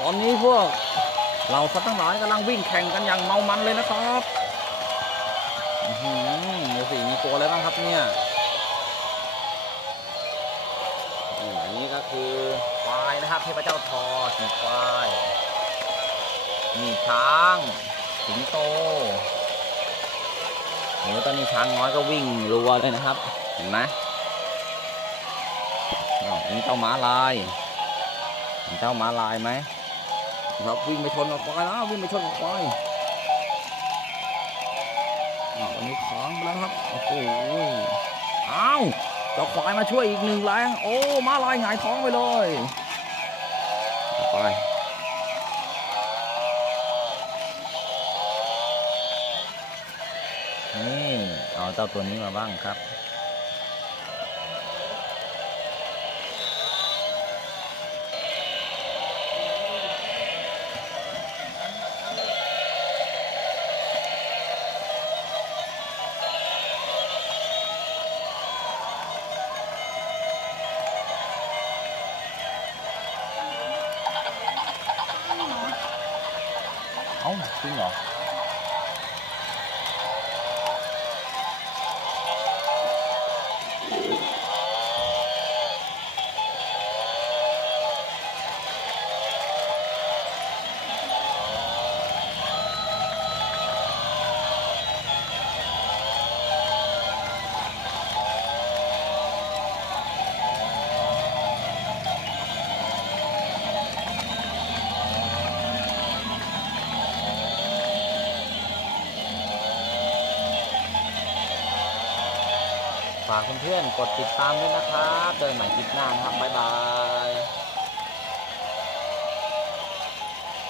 ตอนนี้พวกเราสัตว์ทั้งหลายกำลังวิ่งแข่งกันอย่างเมามันเลยนะครับอื้อหือเดี๋ยวสิมีตัวอะไรบ้างครับเนี่ยอันนี้ก็คือควายนะครับเทพเจ้าทอสีควายนี่ช้างสิงโตโหตอนนี้ช้างน้อยก็วิ่งรัวเลยนะครับ เห็นไหมอันนี้เจ้าม้าลายเห็นเจ้าม้าลายไหม ครับวิ่งไปชนกับควายนะวิ่งไปชนกับควายอ้าวตอนนี้ค้างแล้วครับโอ้โหอ้าวเจ้าควายมาช่วยอีกหนึ่งแรงโอ้มาลายหงายท้องไปเลยไปนี่เอาเจ้าตัวนี้มาบ้างครับ เอ้า ฝากเพื่อนๆกดติดตามด้วยนะครับเจอกันใหม่คลิปหน้านะครับบ๊ายบาย